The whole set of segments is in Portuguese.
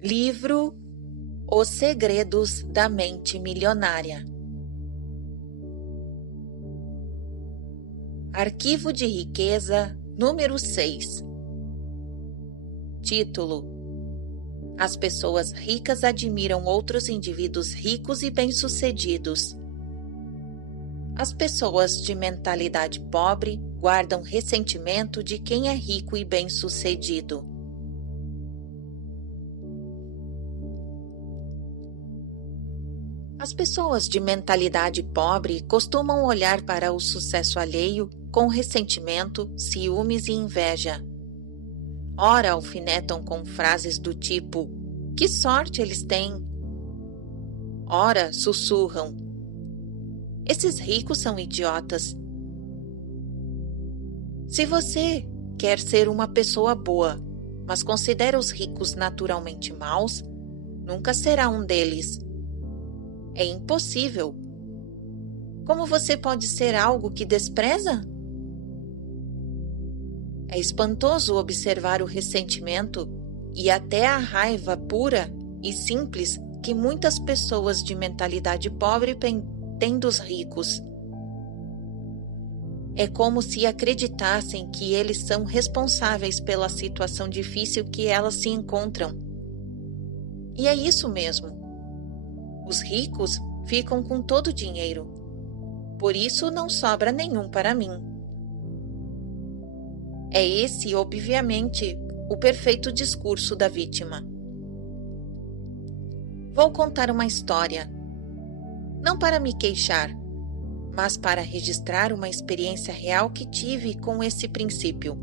Livro Os Segredos da Mente Milionária. Arquivo de Riqueza, número 6. Título: As pessoas ricas admiram outros indivíduos ricos e bem-sucedidos. As pessoas de mentalidade pobre guardam ressentimento de quem é rico e bem-sucedido. As pessoas de mentalidade pobre costumam olhar para o sucesso alheio com ressentimento, ciúmes e inveja. Ora, alfinetam com frases do tipo: "Que sorte eles têm!" Ora, sussurram: "Esses ricos são idiotas." Se você quer ser uma pessoa boa, mas considera os ricos naturalmente maus, nunca será um deles. É impossível. Como você pode ser algo que despreza? É espantoso observar o ressentimento e até a raiva pura e simples que muitas pessoas de mentalidade pobre têm dos ricos. É como se acreditassem que eles são responsáveis pela situação difícil que elas se encontram. E é isso mesmo. Os ricos ficam com todo o dinheiro. Por isso não sobra nenhum para mim. É esse, obviamente, o perfeito discurso da vítima. Vou contar uma história. Não para me queixar, mas para registrar uma experiência real que tive com esse princípio.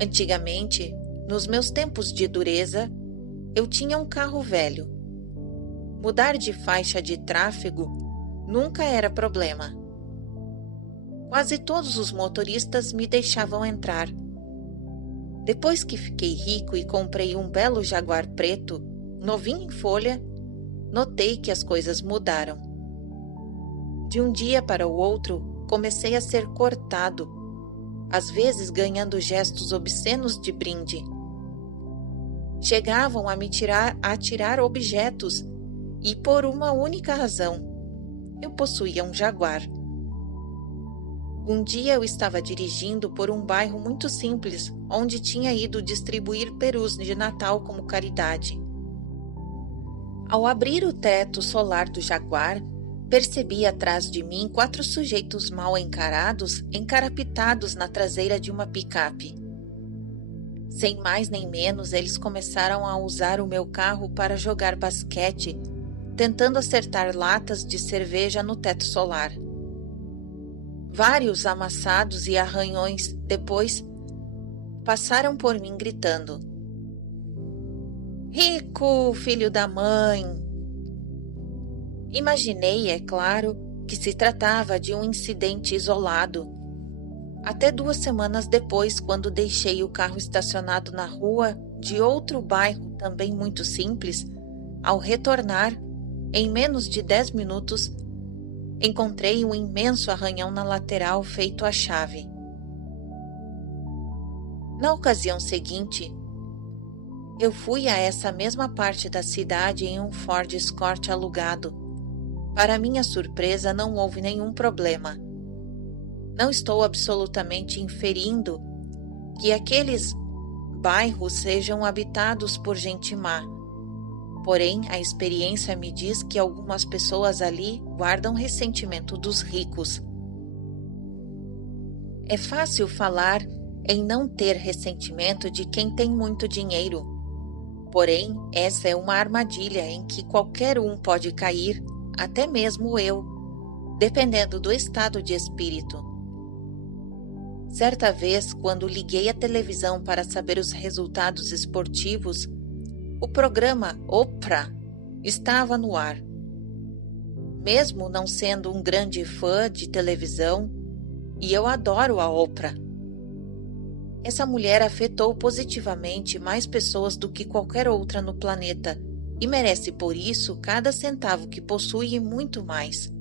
Antigamente, nos meus tempos de dureza, eu tinha um carro velho. Mudar de faixa de tráfego nunca era problema. Quase todos os motoristas me deixavam entrar. Depois que fiquei rico e comprei um belo Jaguar preto, novinho em folha, notei que as coisas mudaram. De um dia para o outro, comecei a ser cortado, às vezes ganhando gestos obscenos de brinde. Chegavam a me tirar objetos, e por uma única razão: eu possuía um Jaguar. Um dia eu estava dirigindo por um bairro muito simples, onde tinha ido distribuir perus de Natal como caridade. Ao abrir o teto solar do Jaguar, percebi atrás de mim 4 sujeitos mal encarados, encarapitados na traseira de uma picape. Sem mais nem menos, eles começaram a usar o meu carro para jogar basquete, tentando acertar latas de cerveja no teto solar. Vários amassados e arranhões depois passaram por mim gritando: "Rico, filho da mãe!" Imaginei, é claro, que se tratava de um incidente isolado. Até 2 semanas depois, quando deixei o carro estacionado na rua de outro bairro também muito simples, ao retornar, em menos de 10 minutos, encontrei um imenso arranhão na lateral feito à chave. Na ocasião seguinte, eu fui a essa mesma parte da cidade em um Ford Escort alugado. Para minha surpresa, não houve nenhum problema. Não estou absolutamente inferindo que aqueles bairros sejam habitados por gente má. Porém, a experiência me diz que algumas pessoas ali guardam ressentimento dos ricos. É fácil falar em não ter ressentimento de quem tem muito dinheiro. Porém, essa é uma armadilha em que qualquer um pode cair, até mesmo eu, dependendo do estado de espírito. Certa vez, quando liguei a televisão para saber os resultados esportivos, o programa Oprah estava no ar. Mesmo não sendo um grande fã de televisão, e eu adoro a Oprah, essa mulher afetou positivamente mais pessoas do que qualquer outra no planeta e merece por isso cada centavo que possui e muito mais.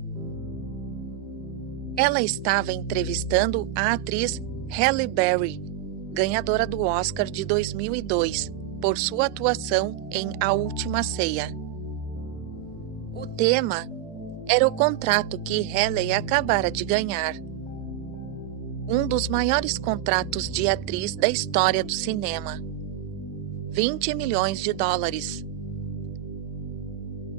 Ela estava entrevistando a atriz Halle Berry, ganhadora do Oscar de 2002. por sua atuação em A Última Ceia. O tema era o contrato que Halle acabara de ganhar. Um dos maiores contratos de atriz da história do cinema. 20 milhões de dólares.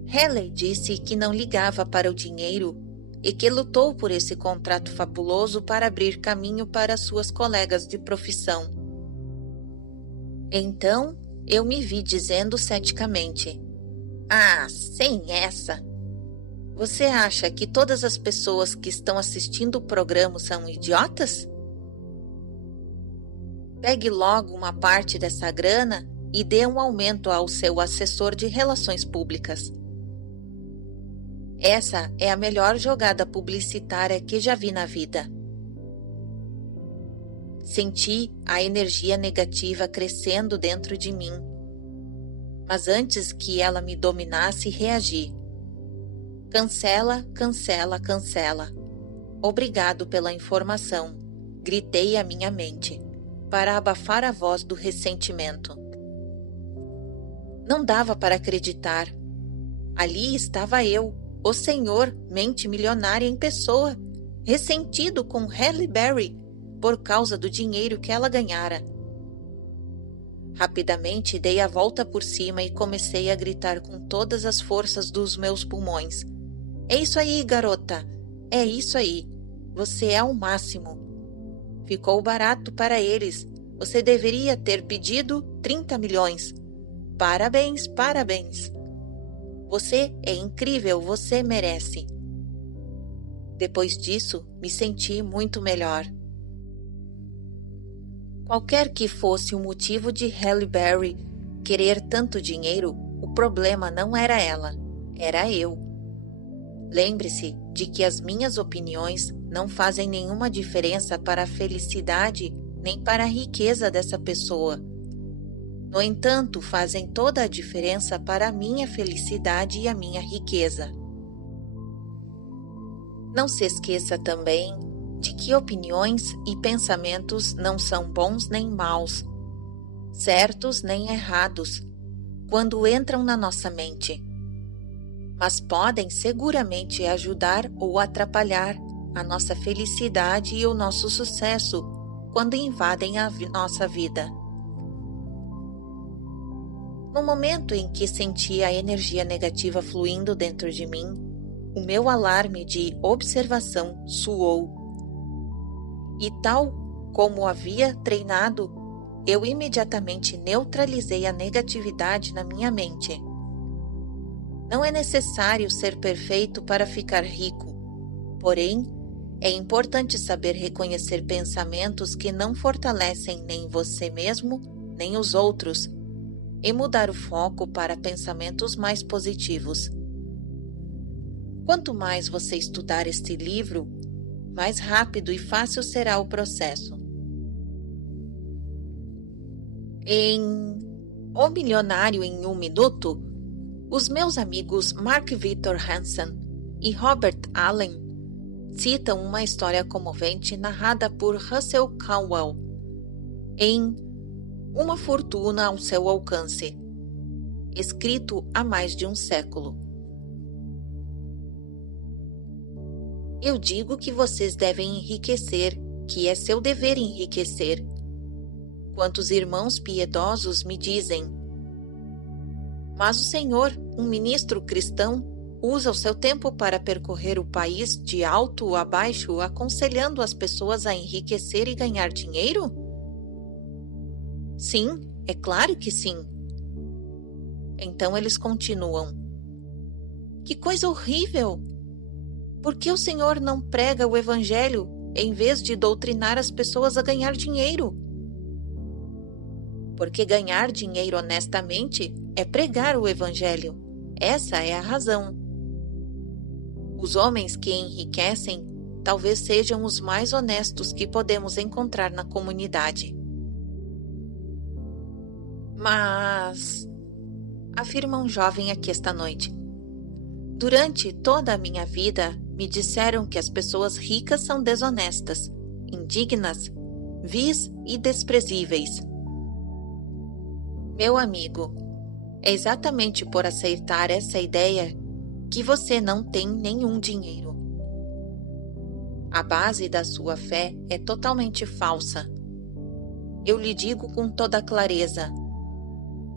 Halle disse que não ligava para o dinheiro e que lutou por esse contrato fabuloso para abrir caminho para suas colegas de profissão. Então, eu me vi dizendo ceticamente: "Ah, sem essa! Você acha que todas as pessoas que estão assistindo o programa são idiotas? Pegue logo uma parte dessa grana e dê um aumento ao seu assessor de relações públicas. Essa é a melhor jogada publicitária que já vi na vida." Senti a energia negativa crescendo dentro de mim. Mas antes que ela me dominasse, reagi. "Cancela, cancela, cancela. Obrigado pela informação", gritei à minha mente, para abafar a voz do ressentimento. Não dava para acreditar. Ali estava eu, o senhor, mente milionária em pessoa, ressentido com Halle Berry por causa do dinheiro que ela ganhara. Rapidamente dei a volta por cima e comecei a gritar com todas as forças dos meus pulmões: "É isso aí, garota! É isso aí! Você é o máximo! Ficou barato para eles! Você deveria ter pedido 30 milhões! Parabéns, parabéns! Você é incrível, você merece!" Depois disso, me senti muito melhor. Qualquer que fosse o motivo de Halle Berry querer tanto dinheiro, o problema não era ela, era eu. Lembre-se de que as minhas opiniões não fazem nenhuma diferença para a felicidade nem para a riqueza dessa pessoa. No entanto, fazem toda a diferença para a minha felicidade e a minha riqueza. Não se esqueça também de que opiniões e pensamentos não são bons nem maus, certos nem errados, quando entram na nossa mente, mas podem seguramente ajudar ou atrapalhar a nossa felicidade e o nosso sucesso quando invadem a nossa vida. No momento em que senti a energia negativa fluindo dentro de mim, o meu alarme de observação soou. E tal como havia treinado, eu imediatamente neutralizei a negatividade na minha mente. Não é necessário ser perfeito para ficar rico, porém, é importante saber reconhecer pensamentos que não fortalecem nem você mesmo, nem os outros, e mudar o foco para pensamentos mais positivos. Quanto mais você estudar este livro, mais rápido e fácil será o processo. Em O Milionário em um Minuto, os meus amigos Mark Victor Hansen e Robert Allen citam uma história comovente narrada por Russell Conwell em Uma Fortuna ao Seu Alcance, escrito há mais de um século. Eu digo que vocês devem enriquecer, que é seu dever enriquecer. Quantos irmãos piedosos me dizem: "Mas o senhor, um ministro cristão, usa o seu tempo para percorrer o país de alto a baixo, aconselhando as pessoas a enriquecer e ganhar dinheiro?" Sim, é claro que sim. Então eles continuam: "Que coisa horrível! Por que o senhor não prega o evangelho em vez de doutrinar as pessoas a ganhar dinheiro?" Porque ganhar dinheiro honestamente é pregar o evangelho. Essa é a razão. Os homens que enriquecem talvez sejam os mais honestos que podemos encontrar na comunidade. Mas, afirma um jovem aqui esta noite, durante toda a minha vida me disseram que as pessoas ricas são desonestas, indignas, vis e desprezíveis. Meu amigo, é exatamente por aceitar essa ideia que você não tem nenhum dinheiro. A base da sua fé é totalmente falsa. Eu lhe digo com toda clareza: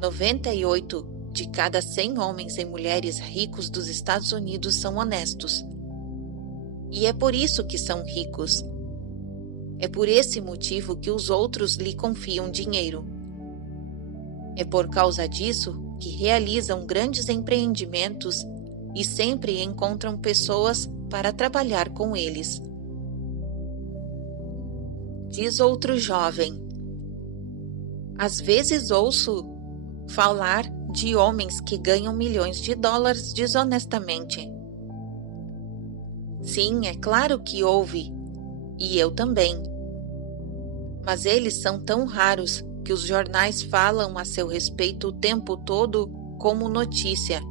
98 de cada 100 homens e mulheres ricos dos Estados Unidos são honestos. E é por isso que são ricos. É por esse motivo que os outros lhe confiam dinheiro. É por causa disso que realizam grandes empreendimentos e sempre encontram pessoas para trabalhar com eles. Diz outro jovem: às vezes ouço falar de homens que ganham milhões de dólares desonestamente. Sim, é claro que houve, e eu também. Mas eles são tão raros que os jornais falam a seu respeito o tempo todo como notícia,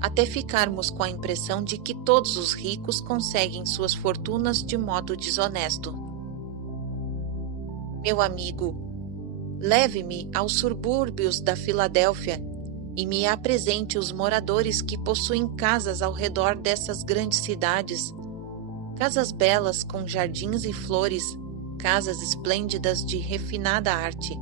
até ficarmos com a impressão de que todos os ricos conseguem suas fortunas de modo desonesto. Meu amigo, leve-me aos subúrbios da Filadélfia e me apresente os moradores que possuem casas ao redor dessas grandes cidades, casas belas com jardins e flores, casas esplêndidas de refinada arte,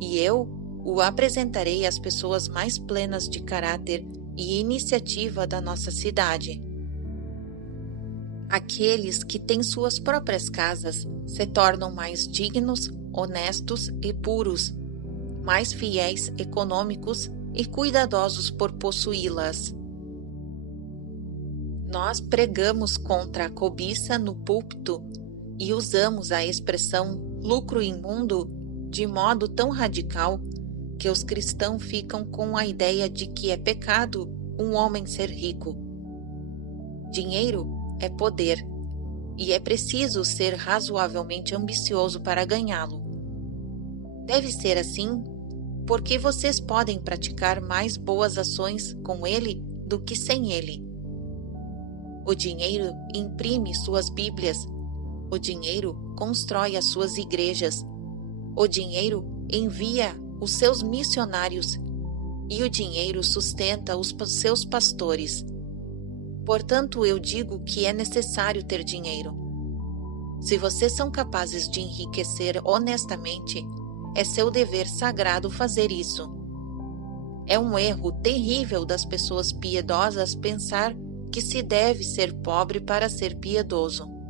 e eu o apresentarei às pessoas mais plenas de caráter e iniciativa da nossa cidade. Aqueles que têm suas próprias casas se tornam mais dignos, honestos e puros, mais fiéis, econômicos e cuidadosos por possuí-las. Nós pregamos contra a cobiça no púlpito e usamos a expressão lucro imundo de modo tão radical que os cristãos ficam com a ideia de que é pecado um homem ser rico. Dinheiro é poder e é preciso ser razoavelmente ambicioso para ganhá-lo. Deve ser assim porque vocês podem praticar mais boas ações com ele do que sem ele. O dinheiro imprime suas Bíblias, o dinheiro constrói as suas igrejas, o dinheiro envia os seus missionários e o dinheiro sustenta os seus pastores. Portanto, eu digo que é necessário ter dinheiro. Se vocês são capazes de enriquecer honestamente, é seu dever sagrado fazer isso. É um erro terrível das pessoas piedosas pensar que se deve ser pobre para ser piedoso.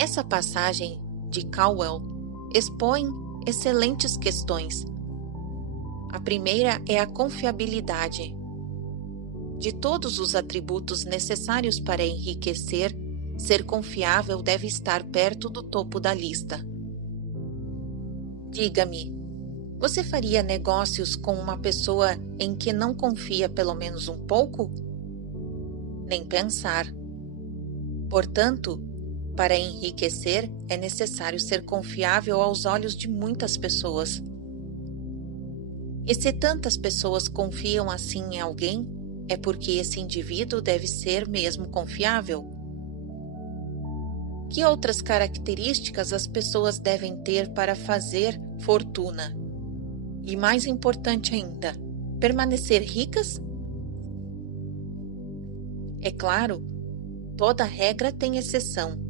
Essa passagem de Cowell expõe excelentes questões. A primeira é a confiabilidade. De todos os atributos necessários para enriquecer, ser confiável deve estar perto do topo da lista. Diga-me, você faria negócios com uma pessoa em que não confia pelo menos um pouco? Nem pensar. Portanto, para enriquecer é necessário ser confiável aos olhos de muitas pessoas. E se tantas pessoas confiam assim em alguém, é porque esse indivíduo deve ser mesmo confiável. Que outras características as pessoas devem ter para fazer fortuna? E mais importante ainda, permanecer ricas? É claro, toda regra tem exceção.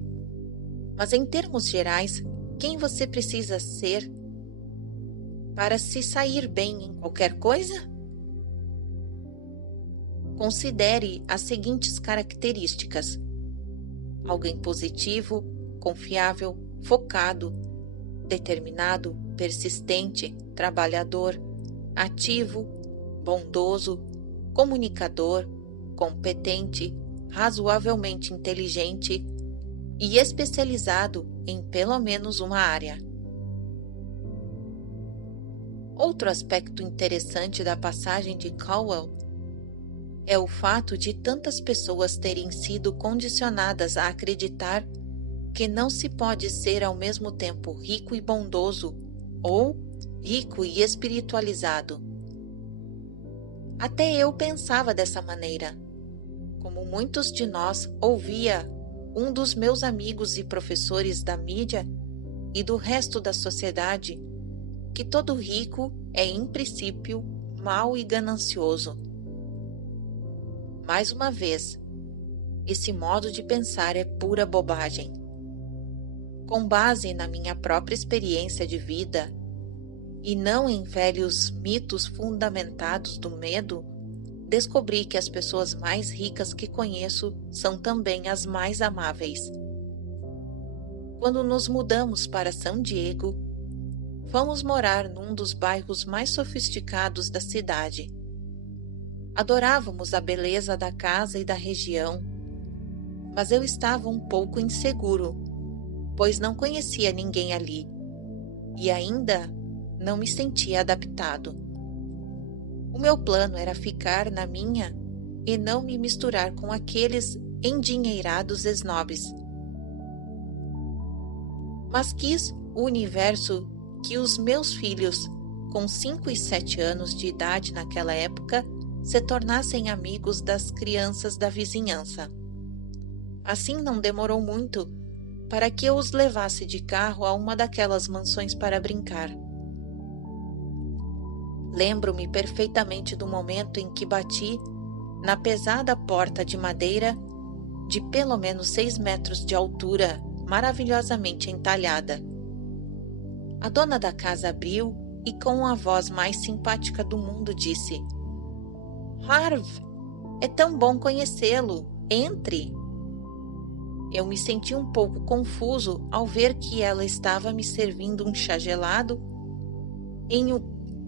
Mas em termos gerais, quem você precisa ser para se sair bem em qualquer coisa? Considere as seguintes características: alguém positivo, confiável, focado, determinado, persistente, trabalhador, ativo, bondoso, comunicador, competente, razoavelmente inteligente e especializado em pelo menos uma área. Outro aspecto interessante da passagem de Cowell é o fato de tantas pessoas terem sido condicionadas a acreditar que não se pode ser ao mesmo tempo rico e bondoso ou rico e espiritualizado. Até eu pensava dessa maneira. Como muitos de nós, ouvia um dos meus amigos e professores da mídia e do resto da sociedade que todo rico é, em princípio, mau e ganancioso. Mais uma vez, esse modo de pensar é pura bobagem. Com base na minha própria experiência de vida, e não em velhos mitos fundamentados do medo, descobri que as pessoas mais ricas que conheço são também as mais amáveis. Quando nos mudamos para São Diego, fomos morar num dos bairros mais sofisticados da cidade. Adorávamos a beleza da casa e da região, mas eu estava um pouco inseguro, pois não conhecia ninguém ali e ainda não me sentia adaptado. O meu plano era ficar na minha e não me misturar com aqueles endinheirados snobs. Mas quis o universo que os meus filhos, com 5 e 7 anos de idade naquela época, se tornassem amigos das crianças da vizinhança. Assim não demorou muito para que eu os levasse de carro a uma daquelas mansões para brincar. Lembro-me perfeitamente do momento em que bati na pesada porta de madeira de pelo menos 6 metros de altura, maravilhosamente entalhada. A dona da casa abriu e, com a voz mais simpática do mundo, disse: "Harv, é tão bom conhecê-lo. Entre." Eu me senti um pouco confuso ao ver que ela estava me servindo um chá gelado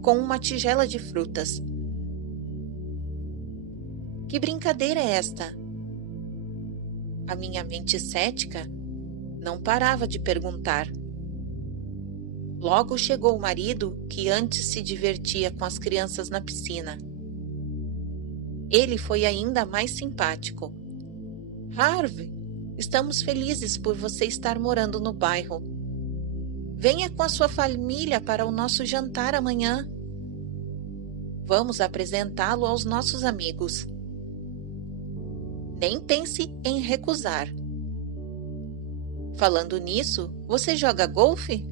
com uma tigela de frutas. Que brincadeira é esta? A minha mente cética não parava de perguntar. Logo chegou o marido, que antes se divertia com as crianças na piscina. Ele foi ainda mais simpático. "Harvey, estamos felizes por você estar morando no bairro. Venha com a sua família para o nosso jantar amanhã. Vamos apresentá-lo aos nossos amigos. Nem pense em recusar. Falando nisso, você joga golfe?"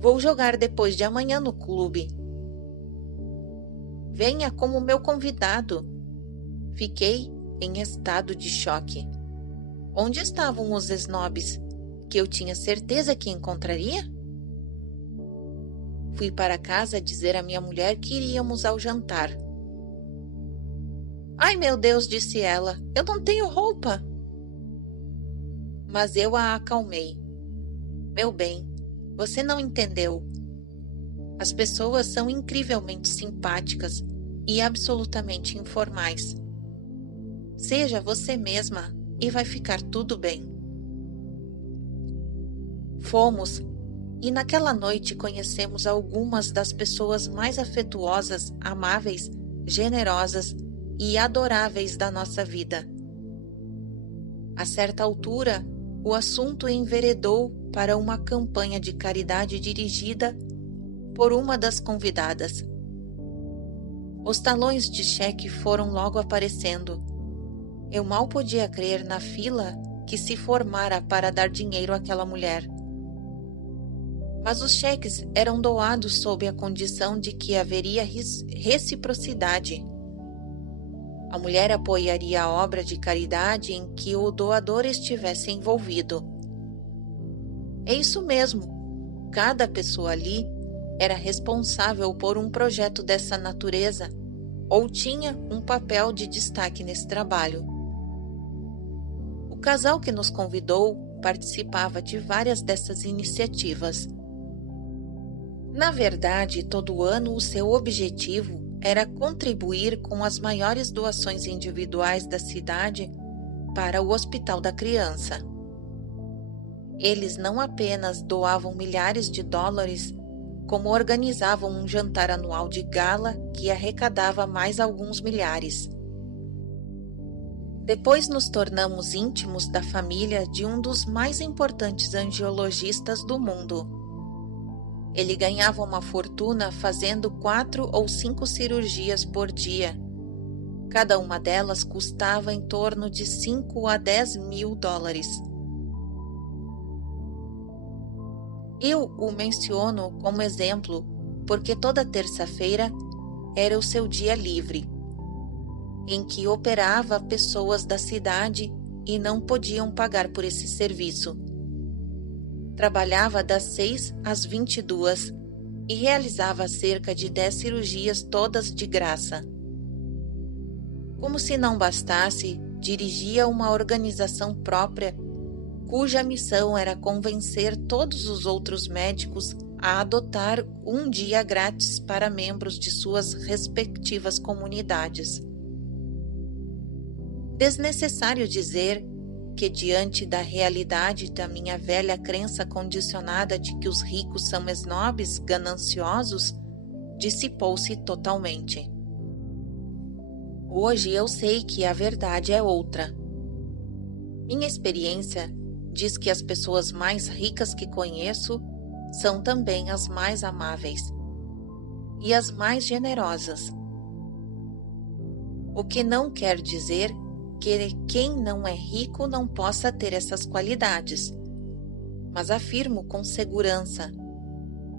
"Vou jogar depois de amanhã no clube." "Venha como meu convidado." Fiquei em estado de choque. Onde estavam os snobs que eu tinha certeza que encontraria? Fui para casa dizer à minha mulher que iríamos ao jantar. "Ai, meu Deus", disse ela, "eu não tenho roupa." Mas eu a acalmei. "Meu bem, você não entendeu. As pessoas são incrivelmente simpáticas e absolutamente informais. Seja você mesma e vai ficar tudo bem." Fomos, e naquela noite conhecemos algumas das pessoas mais afetuosas, amáveis, generosas e adoráveis da nossa vida. A certa altura, o assunto enveredou para uma campanha de caridade dirigida por uma das convidadas. Os talões de cheque foram logo aparecendo. Eu mal podia crer na fila que se formara para dar dinheiro àquela mulher. Mas os cheques eram doados sob a condição de que haveria reciprocidade. A mulher apoiaria a obra de caridade em que o doador estivesse envolvido. É isso mesmo. Cada pessoa ali era responsável por um projeto dessa natureza ou tinha um papel de destaque nesse trabalho. O casal que nos convidou participava de várias dessas iniciativas. Na verdade, todo ano o seu objetivo era contribuir com as maiores doações individuais da cidade para o Hospital da Criança. Eles não apenas doavam milhares de dólares, como organizavam um jantar anual de gala que arrecadava mais alguns milhares. Depois nos tornamos íntimos da família de um dos mais importantes angiologistas do mundo. Ele ganhava uma fortuna fazendo 4 ou 5 cirurgias por dia. Cada uma delas custava em torno de 5 a 10 mil dólares. Eu o menciono como exemplo porque toda terça-feira era o seu dia livre, em que operava pessoas da cidade e não podiam pagar por esse serviço. Trabalhava das 6 às 22 e realizava cerca de 10 cirurgias todas de graça. Como se não bastasse, dirigia uma organização própria, cuja missão era convencer todos os outros médicos a adotar um dia grátis para membros de suas respectivas comunidades. Desnecessário dizer que, diante da realidade da minha velha crença condicionada de que os ricos são esnobes gananciosos, dissipou-se totalmente. Hoje eu sei que a verdade é outra. Minha experiência diz que as pessoas mais ricas que conheço são também as mais amáveis e as mais generosas. O que não quer dizer que quem não é rico não possa ter essas qualidades, mas afirmo com segurança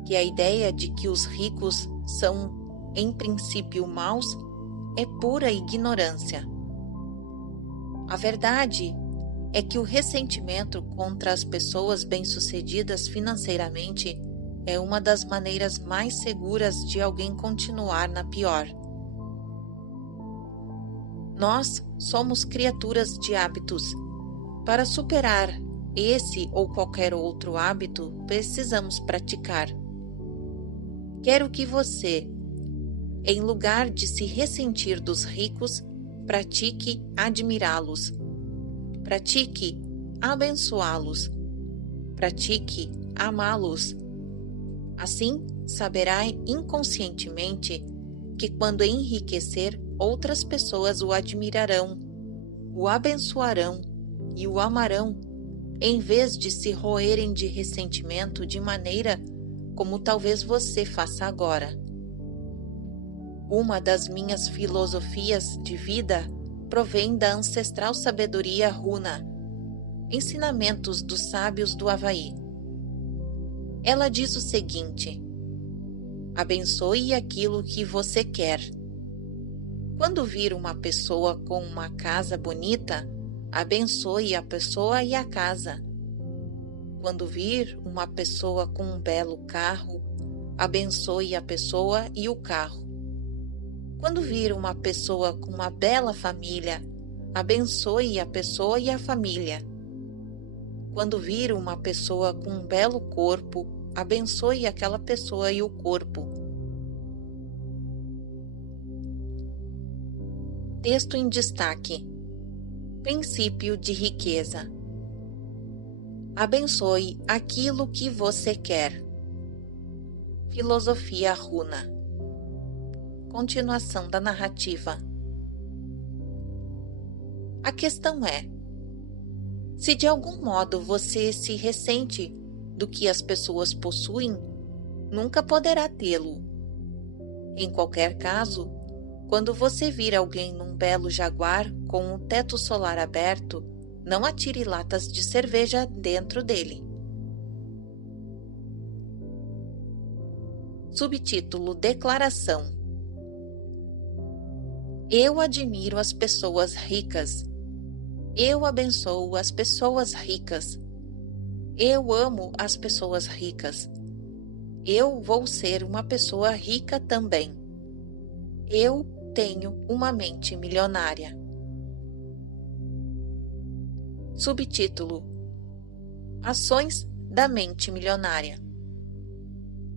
que a ideia de que os ricos são, em princípio, maus é pura ignorância. A verdade é que o ressentimento contra as pessoas bem-sucedidas financeiramente é uma das maneiras mais seguras de alguém continuar na pior. Nós somos criaturas de hábitos. Para superar esse ou qualquer outro hábito, precisamos praticar. Quero que você, em lugar de se ressentir dos ricos, pratique admirá-los. Pratique abençoá-los. Pratique amá-los. Assim, saberá inconscientemente que quando enriquecer, outras pessoas o admirarão, o abençoarão e o amarão, em vez de se roerem de ressentimento de maneira como talvez você faça agora. Uma das minhas filosofias de vida provém da ancestral sabedoria Huna, ensinamentos dos sábios do Havaí. Ela diz o seguinte: abençoe aquilo que você quer. Quando vir uma pessoa com uma casa bonita, abençoe a pessoa e a casa. Quando vir uma pessoa com um belo carro, abençoe a pessoa e o carro. Quando vir uma pessoa com uma bela família, abençoe a pessoa e a família. Quando vir uma pessoa com um belo corpo, abençoe aquela pessoa e o corpo. Texto em destaque. Princípio de riqueza. Abençoe aquilo que você quer. Filosofia Huna. Continuação da narrativa. A questão é: se de algum modo você se ressente do que as pessoas possuem, nunca poderá tê-lo. Em qualquer caso, quando você vir alguém num belo Jaguar com um teto solar aberto, não atire latas de cerveja dentro dele. Subtítulo: Declaração. Eu admiro as pessoas ricas. Eu abençoo as pessoas ricas. Eu amo as pessoas ricas. Eu vou ser uma pessoa rica também. Eu tenho uma mente milionária. Subtítulo: Ações da mente milionária.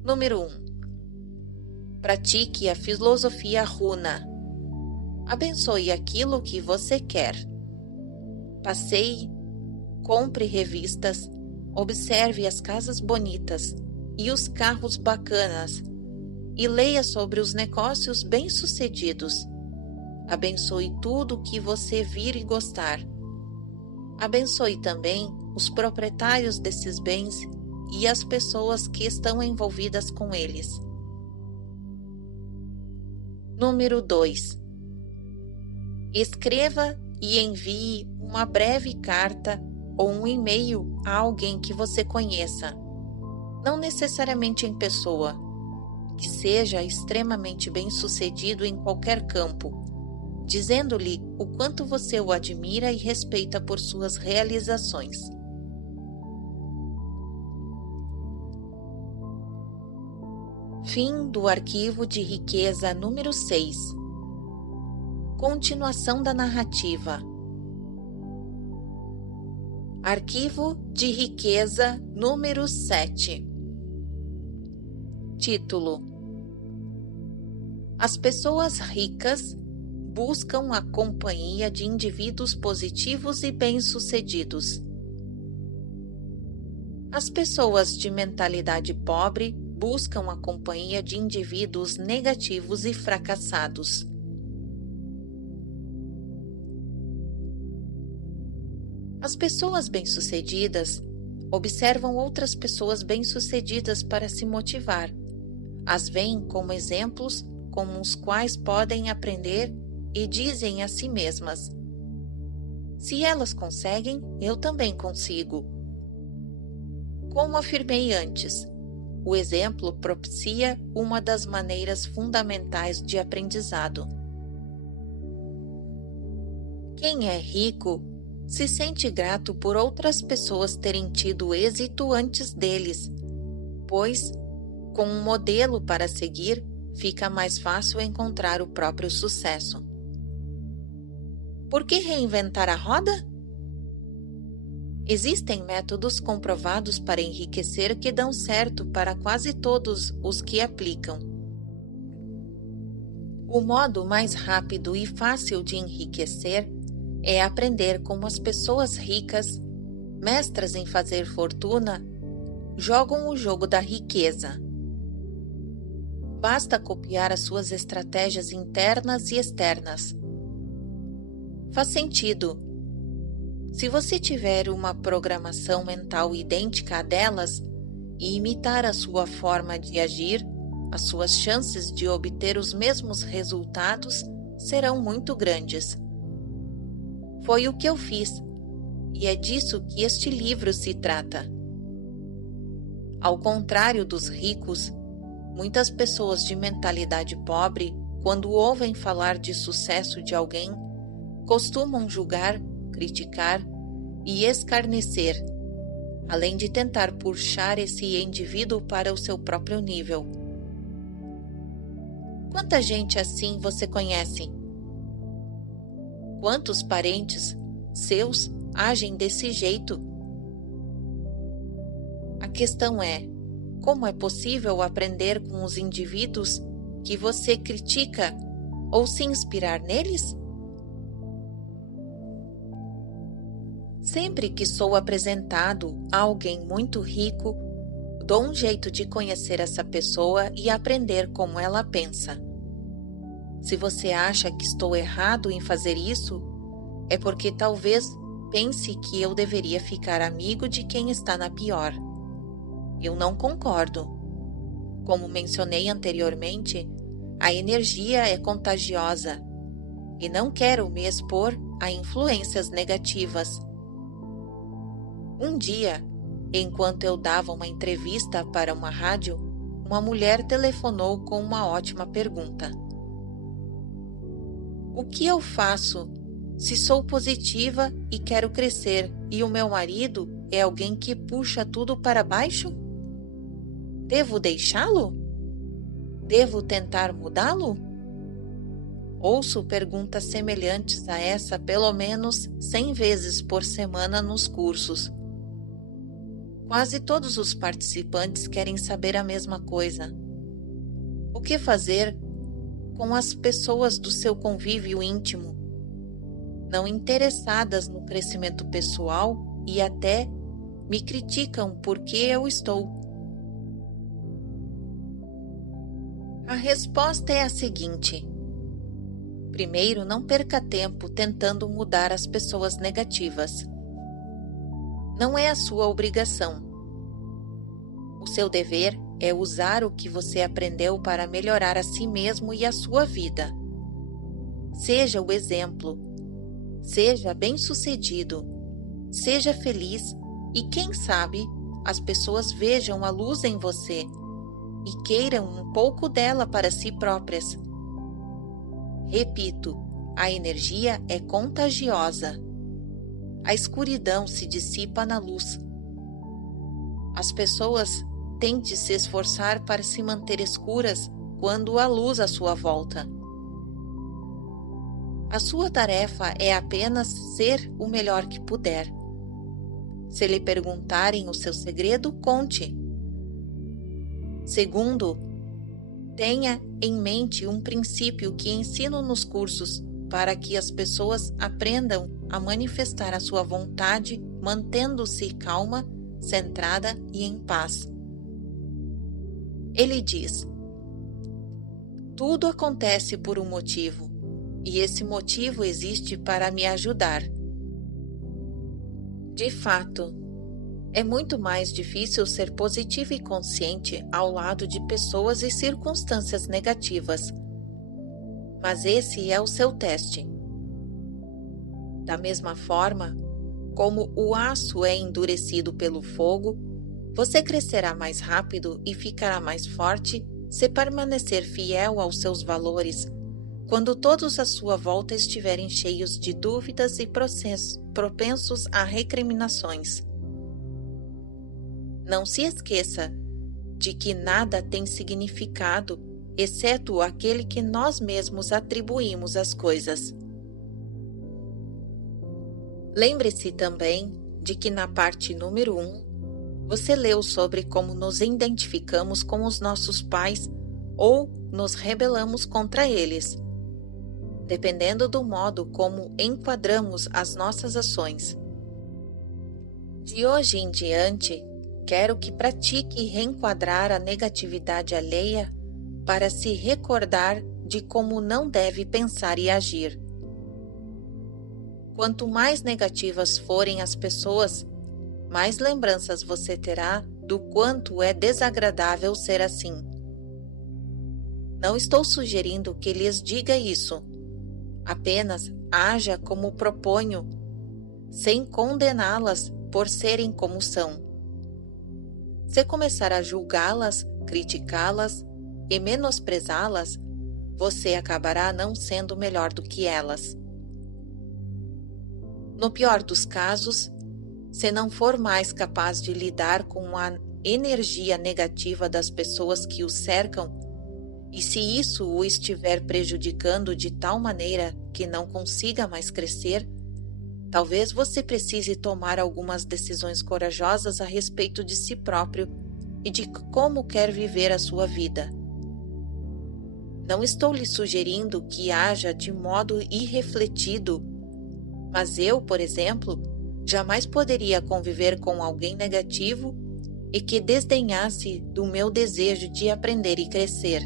Número 1. Pratique a filosofia Huna. Abençoe aquilo que você quer. Passeie, compre revistas, observe as casas bonitas e os carros bacanas e leia sobre os negócios bem-sucedidos. Abençoe tudo o que você vir e gostar. Abençoe também os proprietários desses bens e as pessoas que estão envolvidas com eles. Número 2. Escreva e envie uma breve carta ou um e-mail a alguém que você conheça. não necessariamente em pessoa, que seja extremamente bem-sucedido em qualquer campo, dizendo-lhe o quanto você o admira e respeita por suas realizações. Fim do arquivo de riqueza número 6. Continuação da narrativa. Arquivo de riqueza número 7. Título: As pessoas ricas buscam a companhia de indivíduos positivos e bem-sucedidos. As pessoas de mentalidade pobre buscam a companhia de indivíduos negativos e fracassados. As pessoas bem-sucedidas observam outras pessoas bem-sucedidas para se motivar. As veem como exemplos com os quais podem aprender e dizem a si mesmas: se elas conseguem, eu também consigo. Como afirmei antes, o exemplo propicia uma das maneiras fundamentais de aprendizado. Quem é rico se sente grato por outras pessoas terem tido êxito antes deles, pois, com um modelo para seguir, fica mais fácil encontrar o próprio sucesso. Por que reinventar a roda? Existem métodos comprovados para enriquecer que dão certo para quase todos os que aplicam. O modo mais rápido e fácil de enriquecer é aprender como as pessoas ricas, mestras em fazer fortuna, jogam o jogo da riqueza. Basta copiar as suas estratégias internas e externas. Faz sentido. Se você tiver uma programação mental idêntica à delas e imitar a sua forma de agir, as suas chances de obter os mesmos resultados serão muito grandes. Foi o que eu fiz, e é disso que este livro se trata. Ao contrário dos ricos, muitas pessoas de mentalidade pobre, quando ouvem falar de sucesso de alguém, costumam julgar, criticar e escarnecer, além de tentar puxar esse indivíduo para o seu próprio nível. Quanta gente assim você conhece? Quantos parentes seus agem desse jeito? A questão é: como é possível aprender com os indivíduos que você critica ou se inspirar neles? Sempre que sou apresentado a alguém muito rico, dou um jeito de conhecer essa pessoa e aprender como ela pensa. Se você acha que estou errado em fazer isso, é porque talvez pense que eu deveria ficar amigo de quem está na pior. Eu não concordo. Como mencionei anteriormente, a energia é contagiosa e não quero me expor a influências negativas. Um dia, enquanto eu dava uma entrevista para uma rádio, uma mulher telefonou com uma ótima pergunta. O que eu faço se sou positiva e quero crescer e o meu marido é alguém que puxa tudo para baixo? Devo deixá-lo? Devo tentar mudá-lo? Ouço perguntas semelhantes a essa pelo menos 100 vezes por semana nos cursos. Quase todos os participantes querem saber a mesma coisa. O que fazer com as pessoas do seu convívio íntimo, não interessadas no crescimento pessoal e até me criticam porque eu estou? A resposta é a seguinte: primeiro, não perca tempo tentando mudar as pessoas negativas. Não é a sua obrigação. O seu dever é usar o que você aprendeu para melhorar a si mesmo e a sua vida. Seja o exemplo. Seja bem-sucedido. Seja feliz e, quem sabe, as pessoas vejam a luz em você e queiram um pouco dela para si próprias. Repito, a energia é contagiosa. A escuridão se dissipa na luz. As pessoas têm de se esforçar para se manter escuras quando há luz à sua volta. A sua tarefa é apenas ser o melhor que puder. Se lhe perguntarem o seu segredo, conte. Segundo, tenha em mente um princípio que ensino nos cursos para que as pessoas aprendam a manifestar a sua vontade, mantendo-se calma, centrada e em paz. Ele diz: tudo acontece por um motivo, e esse motivo existe para me ajudar. De fato, é muito mais difícil ser positivo e consciente ao lado de pessoas e circunstâncias negativas. Mas esse é o seu teste. Da mesma forma, como o aço é endurecido pelo fogo, você crescerá mais rápido e ficará mais forte se permanecer fiel aos seus valores, quando todos à sua volta estiverem cheios de dúvidas e propensos a recriminações. Não se esqueça de que nada tem significado, exceto aquele que nós mesmos atribuímos às coisas. Lembre-se também de que na parte número 1, você leu sobre como nos identificamos com os nossos pais ou nos rebelamos contra eles, dependendo do modo como enquadramos as nossas ações. De hoje em diante, quero que pratique reenquadrar a negatividade alheia para se recordar de como não deve pensar e agir. Quanto mais negativas forem as pessoas, mais lembranças você terá do quanto é desagradável ser assim. Não estou sugerindo que lhes diga isso. Apenas haja como proponho, sem condená-las por serem como são. Se começar a julgá-las, criticá-las e menosprezá-las, você acabará não sendo melhor do que elas. No pior dos casos, se não for mais capaz de lidar com a energia negativa das pessoas que o cercam, e se isso o estiver prejudicando de tal maneira que não consiga mais crescer, talvez você precise tomar algumas decisões corajosas a respeito de si próprio e de como quer viver a sua vida. Não estou lhe sugerindo que haja de modo irrefletido, mas eu, por exemplo, jamais poderia conviver com alguém negativo e que desdenhasse do meu desejo de aprender e crescer,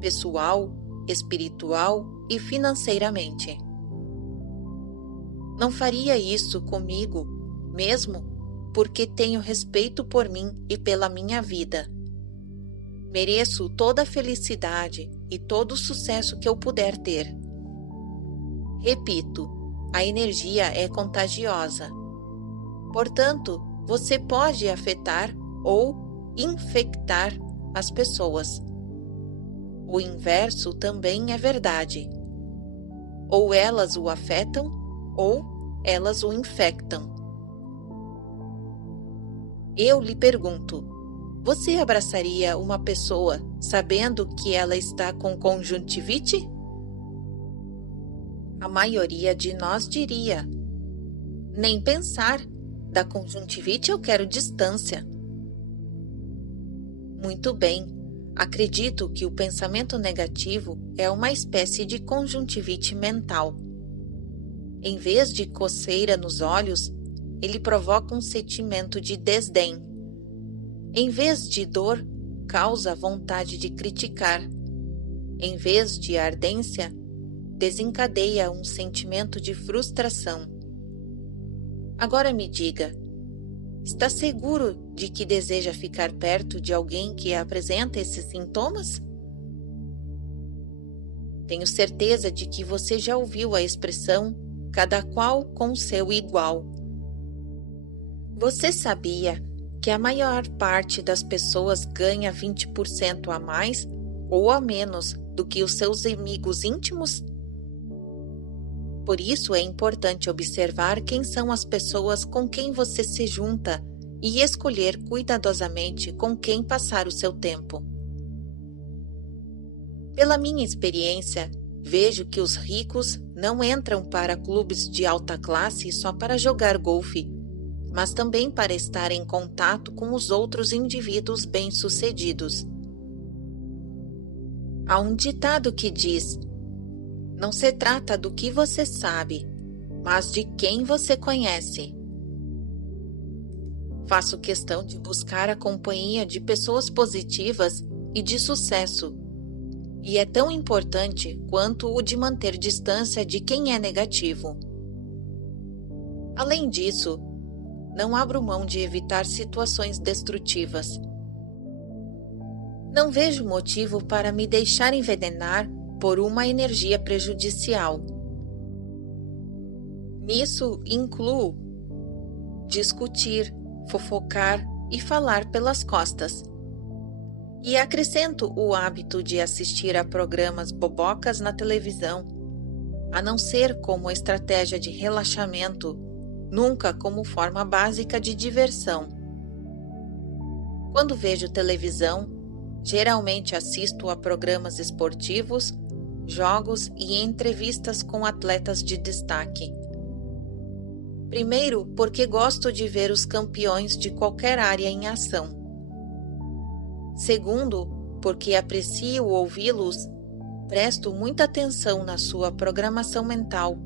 pessoal, espiritual e financeiramente. Não faria isso comigo, mesmo porque tenho respeito por mim e pela minha vida. Mereço toda a felicidade e todo o sucesso que eu puder ter. Repito, a energia é contagiosa. Portanto, você pode afetar ou infectar as pessoas. O inverso também é verdade. Ou elas o afetam, ou elas o infectam. Eu lhe pergunto, você abraçaria uma pessoa sabendo que ela está com conjuntivite? A maioria de nós diria, nem pensar, da conjuntivite eu quero distância. Muito bem, acredito que o pensamento negativo é uma espécie de conjuntivite mental. Em vez de coceira nos olhos, ele provoca um sentimento de desdém. Em vez de dor, causa vontade de criticar. Em vez de ardência, desencadeia um sentimento de frustração. Agora me diga, está seguro de que deseja ficar perto de alguém que apresenta esses sintomas? Tenho certeza de que você já ouviu a expressão cada qual com seu igual. Você sabia que a maior parte das pessoas ganha 20% a mais ou a menos do que os seus amigos íntimos? Por isso é importante observar quem são as pessoas com quem você se junta e escolher cuidadosamente com quem passar o seu tempo. Pela minha experiência, vejo que os ricos não entram para clubes de alta classe só para jogar golfe, mas também para estar em contato com os outros indivíduos bem-sucedidos. Há um ditado que diz: não se trata do que você sabe, mas de quem você conhece. Faço questão de buscar a companhia de pessoas positivas e de sucesso, e é tão importante quanto o de manter distância de quem é negativo. Além disso, não abro mão de evitar situações destrutivas. Não vejo motivo para me deixar envenenar por uma energia prejudicial. Nisso incluo discutir, fofocar e falar pelas costas. E acrescento o hábito de assistir a programas bobocas na televisão, a não ser como estratégia de relaxamento, nunca como forma básica de diversão. Quando vejo televisão, geralmente assisto a programas esportivos, jogos e entrevistas com atletas de destaque. Primeiro, porque gosto de ver os campeões de qualquer área em ação. Segundo, porque aprecio ouvi-los, presto muita atenção na sua programação mental.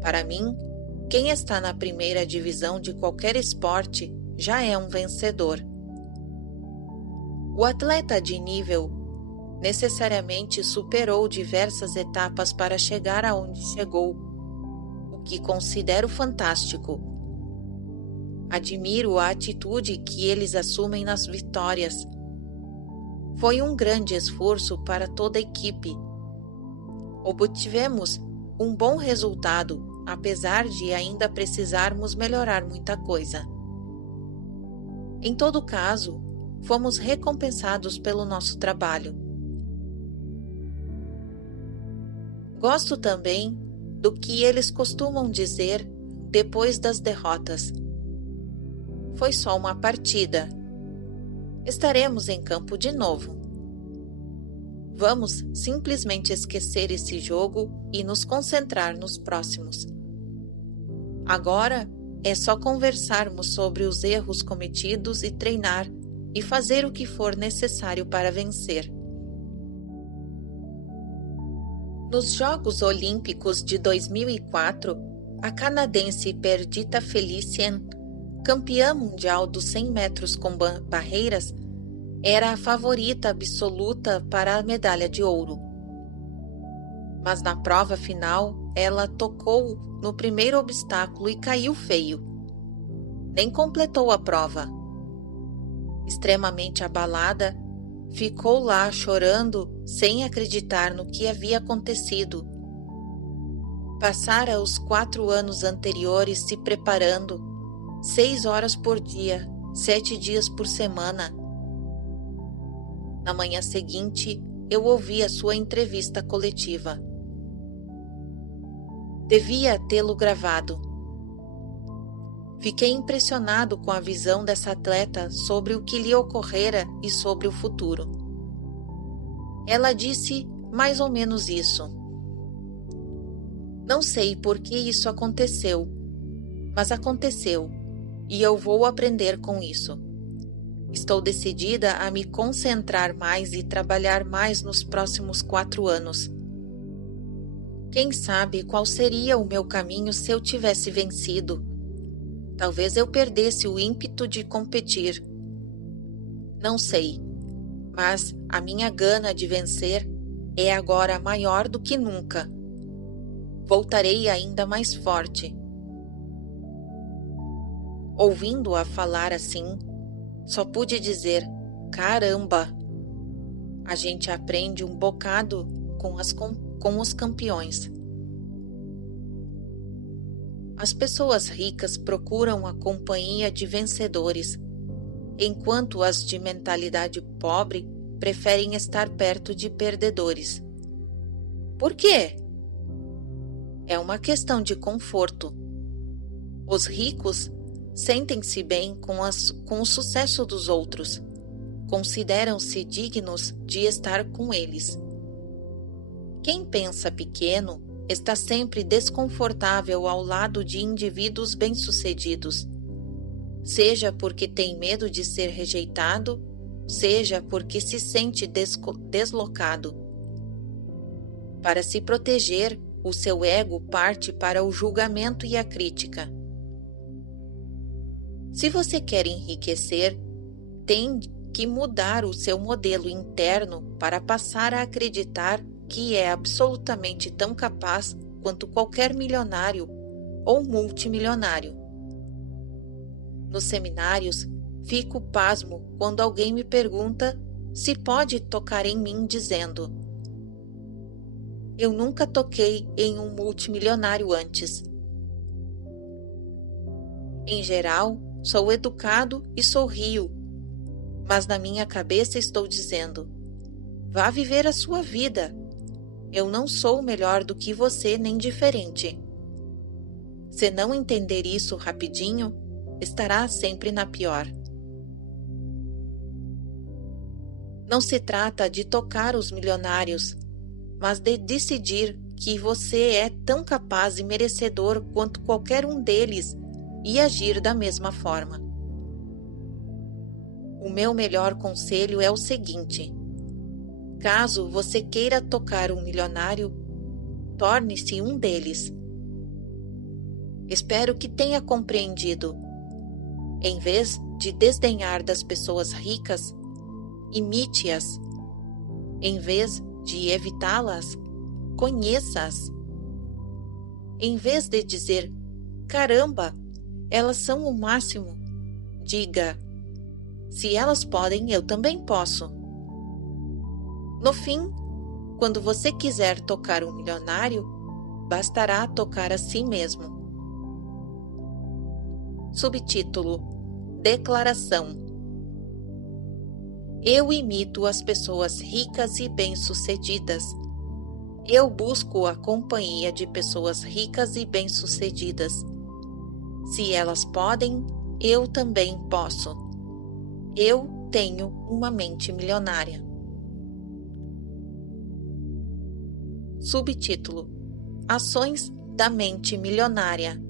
Para mim, quem está na primeira divisão de qualquer esporte já é um vencedor. O atleta de nível necessariamente superou diversas etapas para chegar aonde chegou, o que considero fantástico. Admiro a atitude que eles assumem nas vitórias. Foi um grande esforço para toda a equipe. Obtivemos um bom resultado, apesar de ainda precisarmos melhorar muita coisa. Em todo caso, fomos recompensados pelo nosso trabalho. Gosto também do que eles costumam dizer depois das derrotas. Foi só uma partida. Estaremos em campo de novo. Vamos simplesmente esquecer esse jogo e nos concentrar nos próximos. Agora é só conversarmos sobre os erros cometidos e treinar e fazer o que for necessário para vencer. Nos Jogos Olímpicos de 2004, a canadense Perdita Felicien, campeã mundial dos 100 metros com barreiras, era a favorita absoluta para a medalha de ouro. Mas na prova final, ela tocou no primeiro obstáculo e caiu feio. Nem completou a prova. Extremamente abalada, ficou lá chorando sem acreditar no que havia acontecido. Passara os 4 anos anteriores se preparando, 6 horas por dia, 7 dias por semana. Na manhã seguinte, eu ouvi a sua entrevista coletiva. Devia tê-lo gravado. Fiquei impressionado com a visão dessa atleta sobre o que lhe ocorrera e sobre o futuro. Ela disse mais ou menos isso. Não sei por que isso aconteceu, mas aconteceu, e eu vou aprender com isso. Estou decidida a me concentrar mais e trabalhar mais nos próximos 4 anos. Quem sabe qual seria o meu caminho se eu tivesse vencido? Talvez eu perdesse o ímpeto de competir. Não sei, mas a minha gana de vencer é agora maior do que nunca. Voltarei ainda mais forte. Ouvindo-a falar assim, só pude dizer: caramba! A gente aprende um bocado com os campeões. As pessoas ricas procuram a companhia de vencedores, enquanto as de mentalidade pobre preferem estar perto de perdedores. Por quê? É uma questão de conforto. Os ricos sentem-se bem com o sucesso dos outros, consideram-se dignos de estar com eles. Quem pensa pequeno está sempre desconfortável ao lado de indivíduos bem-sucedidos, seja porque tem medo de ser rejeitado, seja porque se sente deslocado. Para se proteger, o seu ego parte para o julgamento e a crítica. Se você quer enriquecer, tem que mudar o seu modelo interno para passar a acreditar que é absolutamente tão capaz quanto qualquer milionário ou multimilionário. Nos seminários, fico pasmo quando alguém me pergunta se pode tocar em mim dizendo: eu nunca toquei em um multimilionário antes. Em geral, sou educado e sorrio, mas na minha cabeça estou dizendo: vá viver a sua vida. Eu não sou melhor do que você nem diferente. Se não entender isso rapidinho, estará sempre na pior. Não se trata de tocar os milionários, mas de decidir que você é tão capaz e merecedor quanto qualquer um deles e agir da mesma forma. O meu melhor conselho é o seguinte: caso você queira tocar um milionário, torne-se um deles. Espero que tenha compreendido. Em vez de desdenhar das pessoas ricas, imite-as. Em vez de evitá-las, conheça-as. Em vez de dizer: caramba, elas são o máximo, diga: se elas podem, eu também posso. No fim, quando você quiser tocar um milionário, bastará tocar a si mesmo. Subtítulo: Declaração. Eu imito as pessoas ricas e bem-sucedidas. Eu busco a companhia de pessoas ricas e bem-sucedidas. Se elas podem, eu também posso. Eu tenho uma mente milionária. Subtítulo: Ações da mente milionária.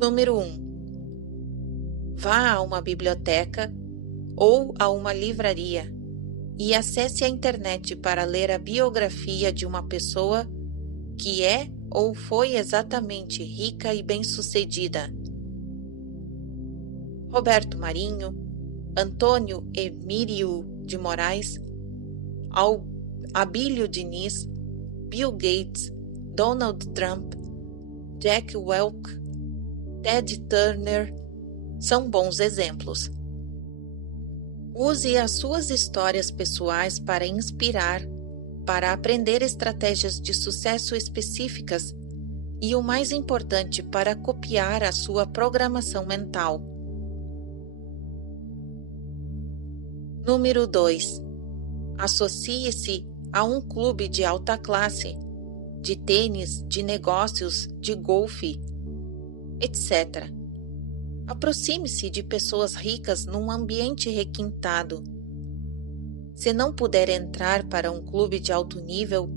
Número 1. Vá a uma biblioteca ou a uma livraria e acesse a internet para ler a biografia de uma pessoa que é ou foi exatamente rica e bem-sucedida. Roberto Marinho, Antônio Emílio de Moraes, Abílio Diniz, Bill Gates, Donald Trump, Jack Welch, Ted Turner são bons exemplos. Use as suas histórias pessoais para inspirar, para aprender estratégias de sucesso específicas e, o mais importante, para copiar a sua programação mental. Número 2. Associe-se a um clube de alta classe, de tênis, de negócios, de golfe, etc. Aproxime-se de pessoas ricas num ambiente requintado. Se não puder entrar para um clube de alto nível,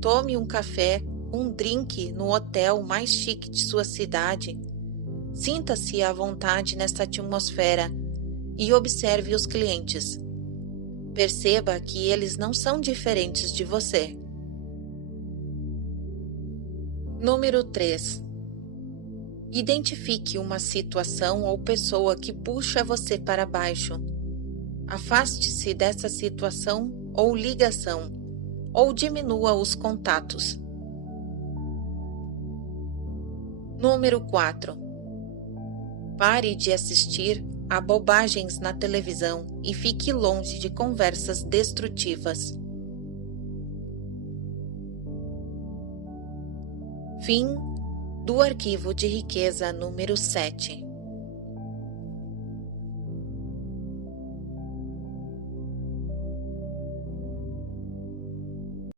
tome um café, um drink no hotel mais chique de sua cidade. Sinta-se à vontade nessa atmosfera e observe os clientes. Perceba que eles não são diferentes de você. Número 3. Identifique uma situação ou pessoa que puxa você para baixo. Afaste-se dessa situação ou ligação, ou diminua os contatos. Número 4. Pare de assistir a bobagens na televisão e fique longe de conversas destrutivas. Fim do arquivo de riqueza número 7.